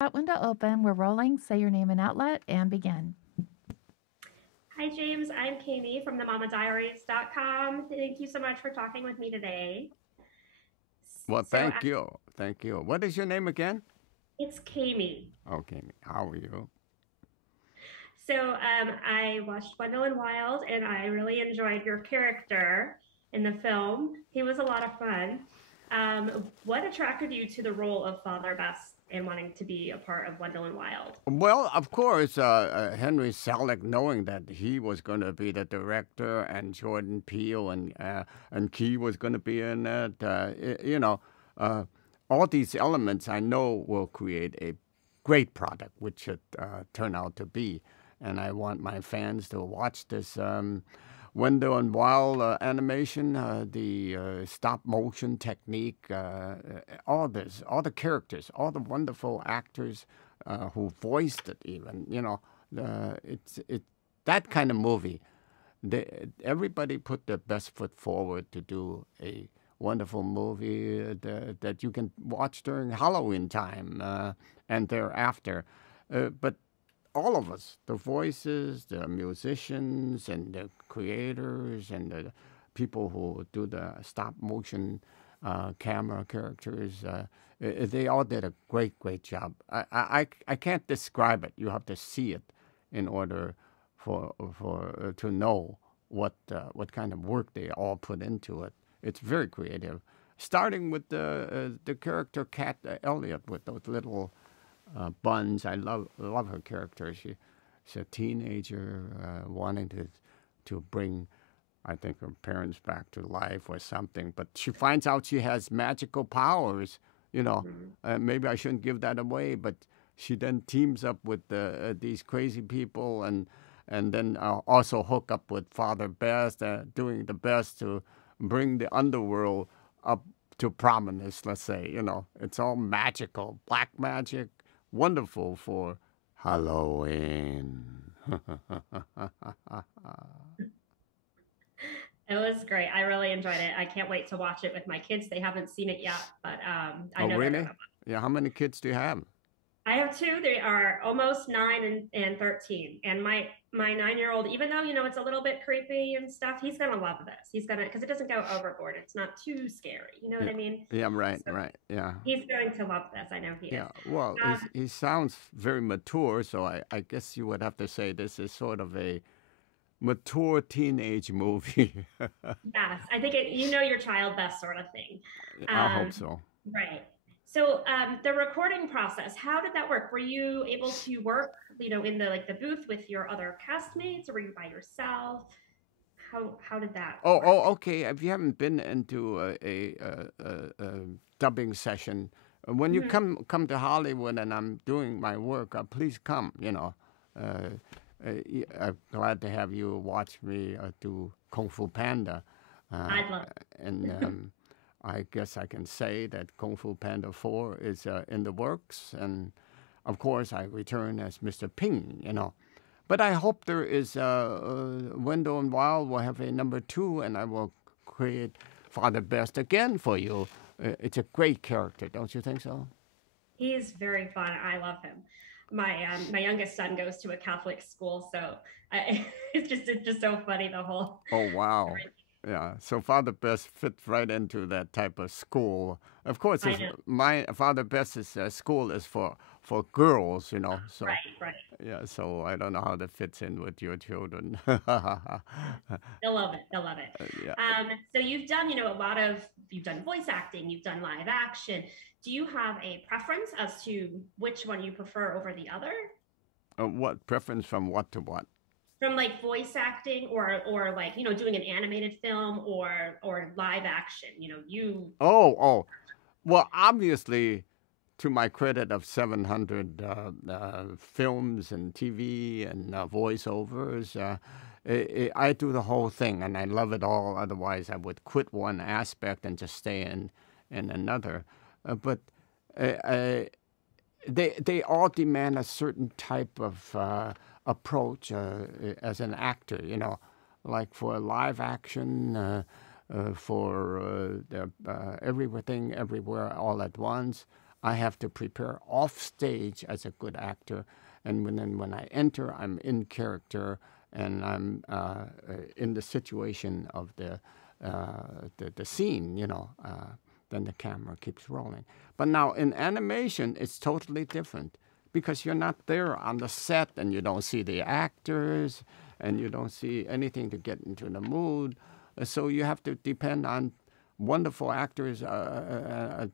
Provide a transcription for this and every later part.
That window open. We're rolling. Say your name and outlet and begin. Hi, James. I'm Kami from themamadiaries.com. Thank you so much for talking with me today. Well, So thank you. Thank you. What is your name again? it's Kami. Okay. How are you? I watched Wendell Wild and I really enjoyed your character in the film. He was a lot of fun. What attracted you to the role of Father Best and wanting to be a part of Wendell Wild? Well, of course, Henry Selick, knowing that he was going to be the director, and Jordan Peele and Key was going to be in it, uh, all these elements I know will create a great product, which should turn out to be. And I want my fans to watch this Wendell and Wild animation, the stop motion technique, all this, all the characters, all the wonderful actors who voiced it. Even it's that kind of movie. Everybody put their best foot forward to do a wonderful movie that you can watch during Halloween time and thereafter. But all of us, the voices, the musicians, and the creators, and the people who do the stop motion camera characters, they all did a great job. I can't describe it. You have to see it in order for to know what kind of work they all put into it. It's very creative, starting with the character Cat Elliott with those little buns. I love her character. She's a teenager wanting to bring, I think, her parents back to life or something. But she finds out she has magical powers. Mhm. Maybe I shouldn't give that away, but she then teams up with these crazy people and then also hook up with Father Best, doing the best to bring the underworld up to prominence. Let's say, it's all magical, black magic, wonderful for Halloween. It was great. I really enjoyed it. I can't wait to watch it with my kids. They haven't seen it yet, but I Oh, know they're really? gonna. Yeah. How many kids do you have? I have two. They are almost 9 and 13. And my 9-year old, even though it's a little bit creepy and stuff, he's gonna love this. He's gonna because it doesn't go overboard. It's not too scary. You know what Yeah. I mean? Yeah. Right. So Right. Yeah. he's going to love this. I know he is. Yeah. Well, Um, he sounds very mature, so I guess you would have to say this is sort of a mature teenage movie. yes, I think you know your child best sort of thing. I hope Um, so. right. So the recording process, how did that work? Were you able to work, in the booth with your other castmates, or were you by yourself? How did that work? Okay. If you haven't been into a dubbing session, when you Mhm. come to Hollywood and I'm doing my work, please come. I'm glad to have you watch me do Kung Fu Panda, uh, I'd love. and I guess I can say that Kung Fu Panda 4 is in the works, and of course I return as Mr. Ping. But I hope there is Wendell and Wild will have a number 2, and I will create Father Best again for you. It's a great character, don't you think so? He's very fun. I love him. My youngest son goes to a Catholic school, so it's just so funny the whole. Oh wow. Yeah, so Father Best fits right into that type of school. Of course, I know. my Father Best's school is for girls, So Right, right. yeah, so I don't know how that fits in with your children. Yeah. They'll love it. They'll love it. So you've done voice acting, you've done live action. Do you have a preference as to which one you prefer over the other? What preference from what to what? From like voice acting or like, doing an animated film or live action, you. Oh. Well, obviously, to my credit of 700 films and TV and voiceovers, I do the whole thing and I love it all. Otherwise, I would quit one aspect and just stay in another. But uh, uh, they all demand a certain type of approach as an actor. Like for live action. For everything, everywhere, all at once. I have to prepare off stage as a good actor, and when I enter, I'm in character, and I'm in the situation of the scene, then the camera keeps rolling. But now in animation, it's totally different because you're not there on the set and you don't see the actors and you don't see anything to get into the mood. So you have to depend on wonderful actors to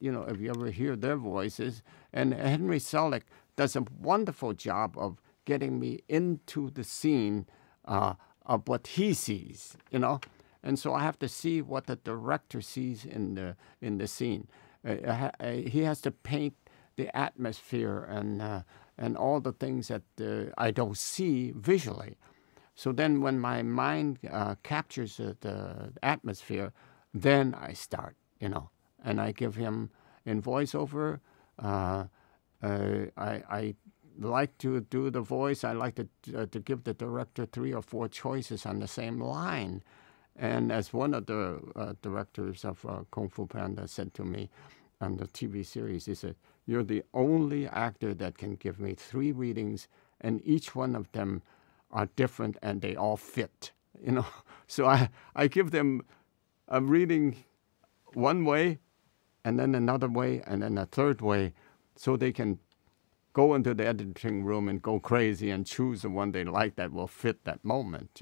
if you ever hear their voices. And Henry Selick does a wonderful job of getting me into the scene of what he sees, And so I have to see what the director sees in the scene. He has to paint the atmosphere and all the things that I don't see visually. So then when my mind captures the atmosphere, then I start, and I give him in voiceover. I like to do the voice. I like to give the director 3 or 4 choices on the same line. And as one of the directors of Kung Fu Panda said to me on the TV series, he said, "You're the only actor that can give me 3 readings, and each one of them are different, and they all fit." So I give them a reading one way, and then another way, and then a third way, so they can go into the editing room and go crazy and choose the one they like that will fit that moment,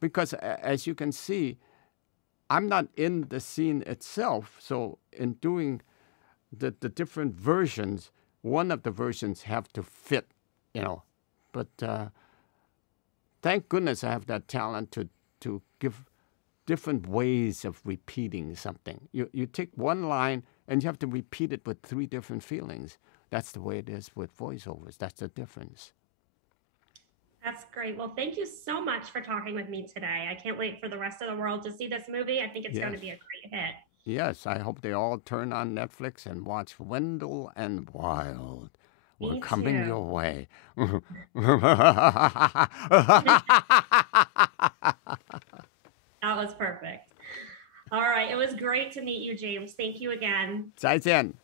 Because as you can see, I'm not in the scene itself. So in doing the different versions, one of the versions have to fit, But thank goodness I have that talent to give different ways of repeating something. You take one line and you have to repeat it with 3 different feelings. That's the way it is with voiceovers. That's the difference. That's great. Well, thank you so much for talking with me today. I can't wait for the rest of the world to see this movie. I think it's going to be a great hit. Yes, I hope they all turn on Netflix and watch Wendell and Wild. We're coming your way. That was perfect. All right. It was great to meet you, James. Thank you again. 再见。